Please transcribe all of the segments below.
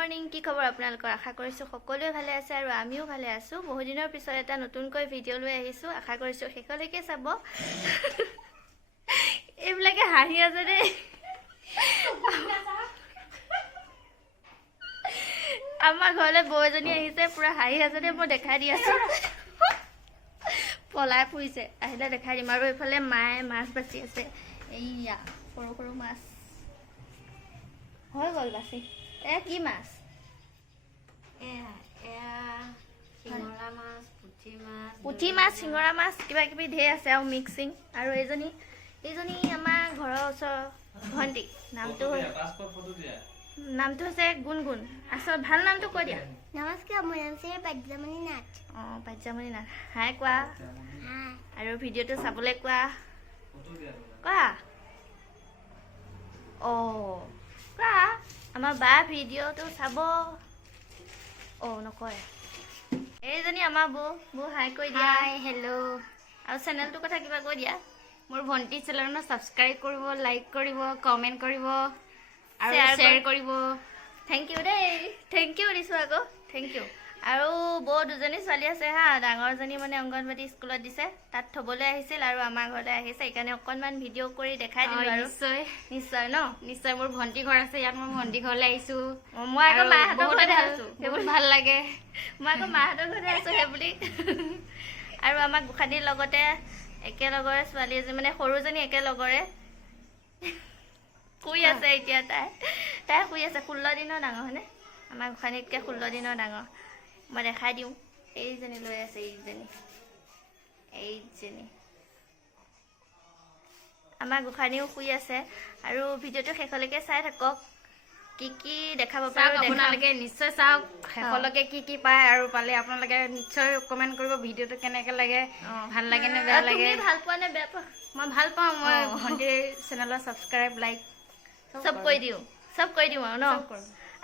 Morning কি খবৰ আপোনালোকৰ আশা কৰিছো সকলোৱে ভালে আছে আৰু আমিও ভালে আছো বহু দিনৰ পিছত এটা নতুনকৈ ভিডিও লৈ আহিছো আশা কৰিছো শেষলৈকে চাব এইবিলাকে হাঁহি আছে দেই আমাৰ ঘৰলৈ বৌ এজনী আহিছে পুৰা হাঁহি আছে দেই মই দেখাই দি আছো পলাই ফুৰিছে আহিলে দেখাই দিম আৰু এইফালে মায়ে মাছ বাছি আছে এইয়া সৰু সৰু মাছ হৈ গ'ল বাছি কি মাছ পুঠি মাছ শিঙৰা মাছ কিবা কিবি ঢেৰ আছে আৰু মিক্সিং আৰু এইজনী আমাৰ ঘৰৰ ওচৰৰ ভণ্টি নামটো হৈছে গুণগুণ আচল ভাল নামটো কৈ দিয়া নমস্কাৰ মোৰ নাম শ্ৰী পাজ্যামণি নাথ পাজ্যামণি নাথ হাই কোৱা আৰু ভিডিঅ'টো চাবলৈ কোৱা কোৱা কোৱা আমাৰ বা ভিডিঅ'টো চাব নকয় এইজনী আমাৰ বৌ হাই কৈ দিয়া হেল্ল' আৰু চেনেলটোৰ কথা কিবা কৈ দিয়া মোৰ ভণ্টি চেনেলটো ছাবস্ক্ৰাইব কৰিব লাইক কৰিব কমেণ্ট কৰিব আৰু Share শ্বেয়াৰ কৰিব থেংক ইউ দেই থেংক ইউ দিছোঁ আকৌ থেংক ইউ আৰু বৌ দুজনী ছোৱালী আছে হা ডাঙৰজনী মানে অংগনবাদী স্কুলত দিছে তাত থ'বলৈ আহিছিল আৰু আমাৰ ঘৰলৈ আহিছে সেইকাৰণে অকণমান ভিডিঅ' কৰি দেখাই দিলোঁ আৰু নিশ্চয় ন নিশ্চয় মোৰ ভণ্টি ঘৰ আছে ইয়াত মই ভণ্টি ঘৰলৈ আহিছোঁ মই আকৌ মাহঁতৰ ঘৰতে আছোঁ বহুত ভাল লাগে মই আকৌ মাহঁতৰ ঘৰতে আছোঁ সেইবুলি আৰু আমাৰ গোসাঁনীৰ লগতে একেলগৰে ছোৱালী এজনী মানে সৰুজনী একেলগৰে শুই আছে এতিয়া তাই শুই আছে 16 দিনৰ ডাঙৰ হয়নে আমাৰ গোসাঁনীতকৈ 16 দিনৰ ডাঙৰ মই দেখাই দিওঁ এইজনী লৈ আছে এইজনী আমাৰ গোসাঁনীও শুই আছে আৰু ভিডিঅ'টো শেষলৈকে চাই থাকক কি দেখাব পাৰোঁ আপোনালোকে নিশ্চয় চাওক শেষলৈকে কি পায় আৰু পালে আপোনালোকে নিশ্চয় কমেণ্ট কৰিব ভিডিঅ'টো কেনেকৈ লাগে ভাল লাগে নে বেয়া লাগে ভাল পোৱা নে বেয়া পোৱা মই ভাল পাওঁ মই ভণ্টিৰ চেনেলৰ ছাবস্ক্ৰাইব লাইক চব কৰি দিওঁ আৰু ন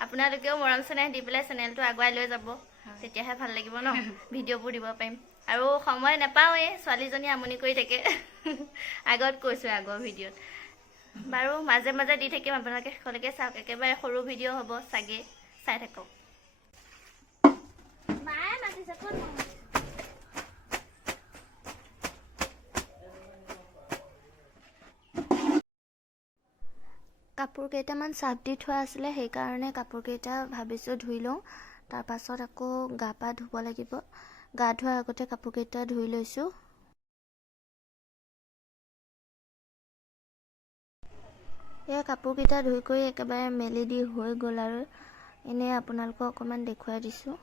আপোনালোকেও মৰম চেনেহ দি পেলাই চেনেলটো আগুৱাই লৈ যাব তেতিয়াহে ভাল লাগিব ন ভিডিঅ'বোৰ দিব পাৰিম আৰু সময় নাপাওঁৱেই ছোৱালীজনী আমনি কৰি থাকে আগত কৈছোঁ আগৰ ভিডিঅ'ত বাৰু মাজে মাজে দি থাকিম আপোনালোকে শেষলৈকে চাওক একেবাৰে সৰু ভিডিঅ' হ'ব চাগে চাই থাকক মায়ে মাতিছে কোন কাপোৰ কেইটামান চাৰ্ফ দি থোৱা আছিলে সেইকাৰণে কাপোৰকেইটা ভাবিছোঁ ধুই লওঁ তাৰপাছত আকৌ গা পা ধুব লাগিব গা ধোৱাৰ আগতে কাপোৰকেইটা ধুই লৈছোঁ এই কাপোৰকেইটা ধুই কৰি একেবাৰে মেলি দি হৈ গ'ল আৰু এনেই আপোনালোকক অকণমান দেখুৱাই দিছোঁ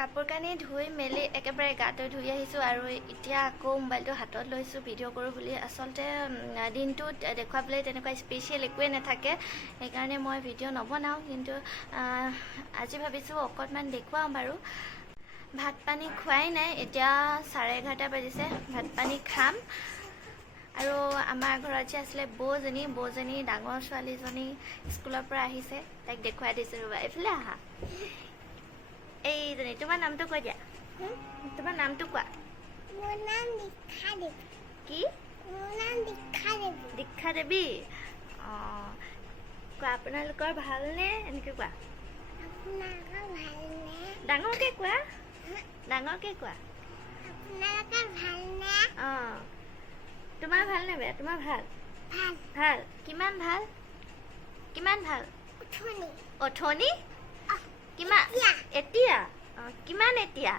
কাপোৰ কানি ধুই মেলি একেবাৰে গাটো ধুই আহিছোঁ আৰু এতিয়া আকৌ মোবাইলটো হাতত লৈছোঁ ভিডিঅ' কৰোঁ বুলি আচলতে দিনটোত দেখুৱাবলৈ তেনেকুৱা স্পেচিয়েল একোৱেই নাথাকে সেইকাৰণে মই ভিডিঅ' নবনাওঁ কিন্তু আজি ভাবিছোঁ অকণমান দেখুৱাম বাৰু ভাত পানী খোৱাই নাই এতিয়া 11:30 বাজিছে ভাত পানী খাম আৰু আমাৰ ঘৰত যে আছিলে বৌজনী ডাঙৰ ছোৱালীজনী স্কুলৰ পৰা আহিছে তাইক দেখুৱাই দিছোঁ ৰ'বা এইফালে আহা এইজনী তোমাৰ নামটো কৈ দিয়া তোমাৰ নামটো কোৱা মোৰ নাম দীক্ষা দেৱী কি মোৰ নাম দীক্ষা দেৱী দীক্ষা দেৱী কোৱা আপোনালোকৰ ভালনে এনেকৈ কোৱা আপোনালোকৰ ভালনে ডাঙৰকৈ কোৱা আপোনালোকৰ ভালনে তোমাৰ ভালনে বেয়া তোমাৰ ভাল কিমান ভাল অথনি কিমান এতিয়া কিমান এতিয়া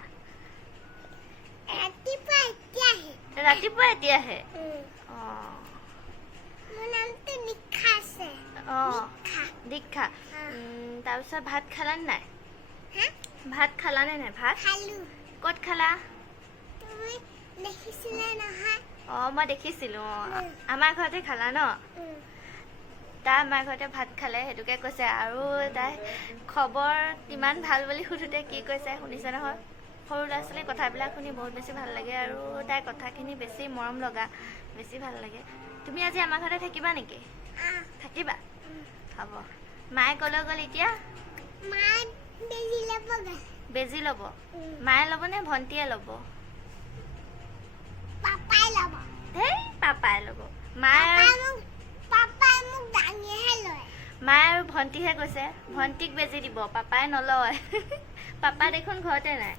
ৰাতিপুৱা এতিয়াহে মোৰ নামটো দীক্ষা আছে দীক্ষা তাৰপিছত ভাত খালানে নাই ভাত খালোঁ ক'ত খালা তুমি দেখিছিলে নহয় মই দেখিছিলোঁ আমাৰ ঘৰতে খালা ন তাই আমাৰ ঘৰতে ভাত খালে সেইটোকে কৈছে আৰু তাই খবৰ কিমান ভাল বুলি সোধোতে কি কৈছে শুনিছে নহয় সৰু ল'ৰা ছোৱালীৰ কথাবিলাক শুনি বহুত বেছি ভাল লাগে আৰু তাইৰ কথাখিনি বেছি মৰম লগা বেছি ভাল লাগে তুমি আজি আমাৰ ঘৰতে থাকিবা নেকি থাকিবা হ'ব মায়ে ক'লৈ গ'ল এতিয়া বেজি ল'ব মায়ে ল'ব নে ভণ্টিয়ে ল'ব পাপাই ল'ব পাপাই ল'ব মায়ে পাপাই মোক দাঙিহে লয় মায়ে আৰু ভণ্টিহে কৈছে ভণ্টিক বেজি দিব পাপাই নলয় পাপা দেখোন ঘৰতে নাই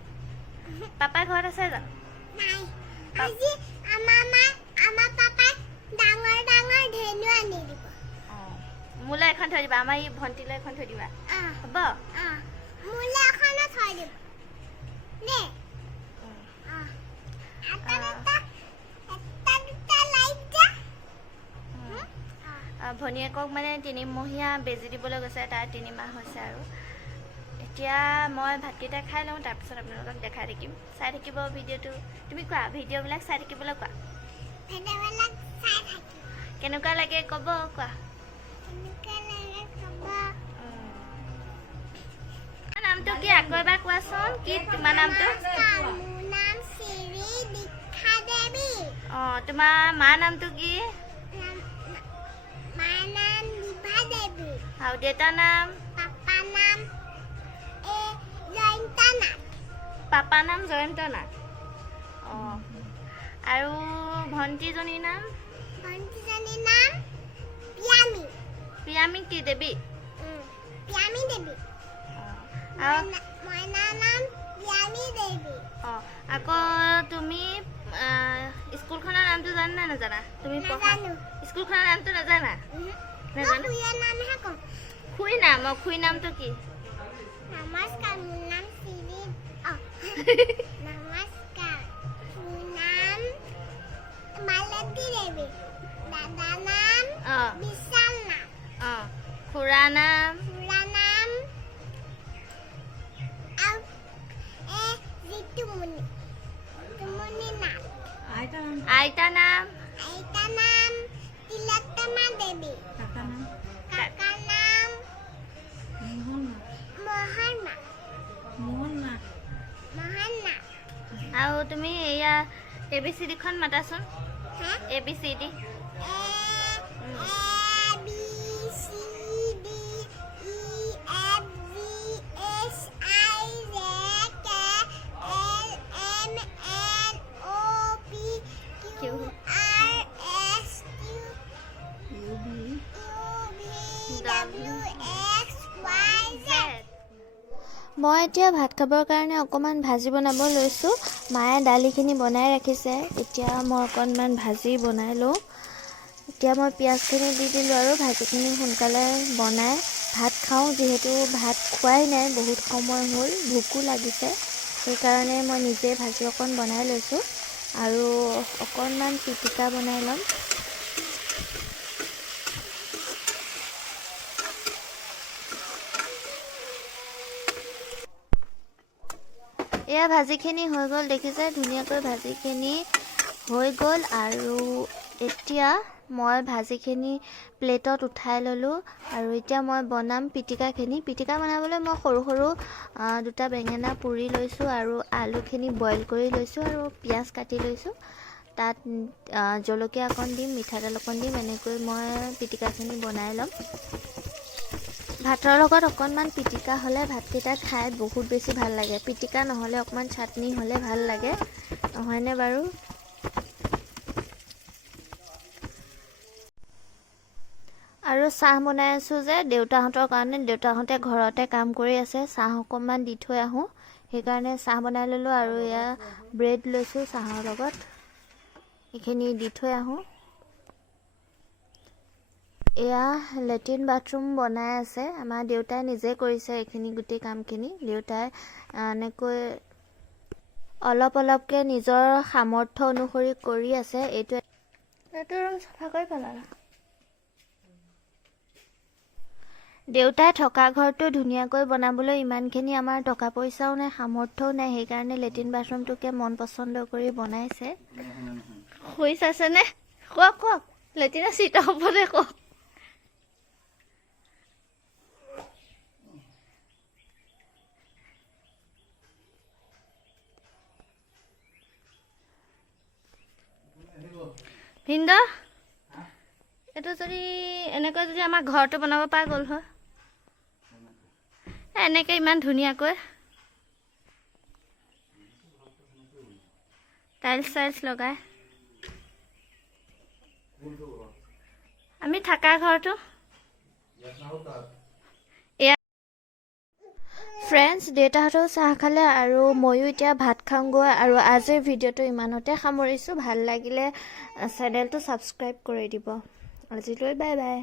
পাপা ঘৰত আছে জানো নাই আজি আমাৰ পাপাই ডাঙৰ ডাঙৰ ধেনু আনি দিব মোলৈ এখন থৈ দিবা আমাৰ ই ভণ্টিলৈ এখন থৈ দিবা হ'ব মোলৈ এখনো থৈ দিব দে ভনীয়েকক মানে 3 মহীয়া বেজি দিবলৈ গৈছে তাৰ 3 মাহ হৈছে আৰু এতিয়া মই ভাতকেইটা খাই লওঁ তাৰপিছত আপোনালোকক দেখাই থাকিম চাই থাকিব ভিডিঅ'টো তুমি কোৱা ভিডিঅ'বিলাক চাই থাকিবলৈ কোৱা ভিডিঅ'বিলাক চাই থাকিব কেনেকুৱা লাগে ক'ব কোৱা কেনেকুৱা লাগে ক'ব নামটো কি আকৌ এবাৰ কোৱাচোন কি তোমাৰ নামটো মোৰ নাম শ্ৰী দীক্ষা দেৱী তোমাৰ মাৰ নামটো কি মাৰ নাম বিভা দেৱী আৰু দেউতাৰ নাম পাপাৰ নাম জয়ন্ত নাথ পাপাৰ নাম জয়ন্ত নাথ আৰু ভণ্টিজনীৰ নাম ভণ্টিজনীৰ নাম প্ৰিয়ামী প্ৰিয়ামী কি দেৱী প্ৰিয়ামী দেৱী আৰু মইনাৰ নাম প্ৰিয়ামী দেৱী আকৌ তুমি স্কুলখনৰ নামটো জানা নে নাজানা তুমি পঢ়া স্কুলখনৰ নামটো নাজানা নাজানা খুৰীৰ নামহে কওঁ খুৰী নাম খুৰী নামটো কি নমস্কাৰ মোৰ নাম শ্ৰী নমস্কাৰ মোৰ নাম মালতী দেৱী দাদাৰ নাম বিশাল নাথ খুৰা নাম খুৰাৰ নাম ঋতুমণি নাথ আইতা নাম তিলোত্তমা দেৱী কাকাৰ নাম মোহন নাথ আৰু তুমি এয়া ABCD খন মাতাচোন ABCD মই এতিয়া ভাত খাবৰ কাৰণে অকণমান ভাজি বনাব লৈছোঁ মায়ে দালিখিনি বনাই ৰাখিছে এতিয়া মই অকণমান ভাজি বনাই লওঁ এতিয়া মই পিঁয়াজখিনি দি দিলোঁ আৰু ভাজিখিনি সোনকালে বনাই ভাত খাওঁ যিহেতু ভাত খোৱাই নাই বহুত সময় হ'ল ভোকো লাগিছে সেইকাৰণে মই নিজে ভাজি অকণ বনাই লৈছোঁ আৰু অকণমান পিটিকা বনাই ল'ম এয়া ভাজিখিনি হৈ গ'ল দেখিছে ধুনীয়াকৈ ভাজিখিনি হৈ গ'ল আৰু এতিয়া মই ভাজিখিনি প্লেটত উঠাই ল'লোঁ আৰু এতিয়া মই বনাম পিটিকাখিনি পিটিকা বনাবলৈ মই সৰু সৰু দুটা বেঙেনা পুৰি লৈছোঁ আৰু আলুখিনি বইল কৰি লৈছোঁ আৰু পিঁয়াজ কাটি লৈছোঁ তাত জলকীয়া অকণ দিম মিঠাতেল অকণ দিম এনেকৈ মই পিটিকাখিনি বনাই ল'ম ভাতৰ লগত অকণমান পিটিকা হ'লে ভাতকেইটা খাই বহুত বেছি ভাল লাগে পিটিকা নহ'লে অকণমান চাটনি হ'লে ভাল লাগে নহয়নে বাৰু আৰু চাহ বনাই আছোঁ যে দেউতাহঁতৰ কাৰণে দেউতাহঁতে ঘৰতে কাম কৰি আছে চাহ অকণমান দি থৈ আহোঁ সেইকাৰণে চাহ বনাই ল'লোঁ আৰু এয়া ব্ৰেড লৈছোঁ চাহৰ লগত এইখিনি দি থৈ আহোঁ এয়া লেট্ৰিন বাথৰুম বনাই আছে আমাৰ দেউতাই নিজে কৰিছে এইখিনি গোটেই কামখিনি দেউতাই এনেকৈ অলপ অলপকৈ নিজৰ সামৰ্থ্য অনুসৰি কৰি আছে এইটো ৰুম চাফা কৰি পেলালা দেউতাই থকা ঘৰটো ধুনীয়াকৈ বনাবলৈ ইমানখিনি আমাৰ টকা পইচাও নাই সামৰ্থ্যও নাই সেইকাৰণে লেট্ৰিন বাথৰুমটোকে মন পচন্দ কৰি বনাইছে শুই চাইছেনে কওক লেট্ৰিনৰ চিটৰ ওপৰতে কওক ভিন্দা এইটো যদি এনেকৈ যদি আমাৰ ঘৰটো বনাব পৰা গ'ল হয় এনেকৈ ইমান ধুনীয়াকৈ টাইলছ লগাই আমি থকা ঘৰটো ফ্ৰেণ্ডছ, দেউতাহঁতেও চাহ খালে আৰু ময়ো এতিয়া ভাত খাওঁগৈ আৰু আজিৰ ভিডিঅ'টো ইমানতে সামৰিছোঁ। ভাল লাগিলে চেনেলটো ছাবস্ক্ৰাইব কৰি দিব। আজিলৈ বাই বাই।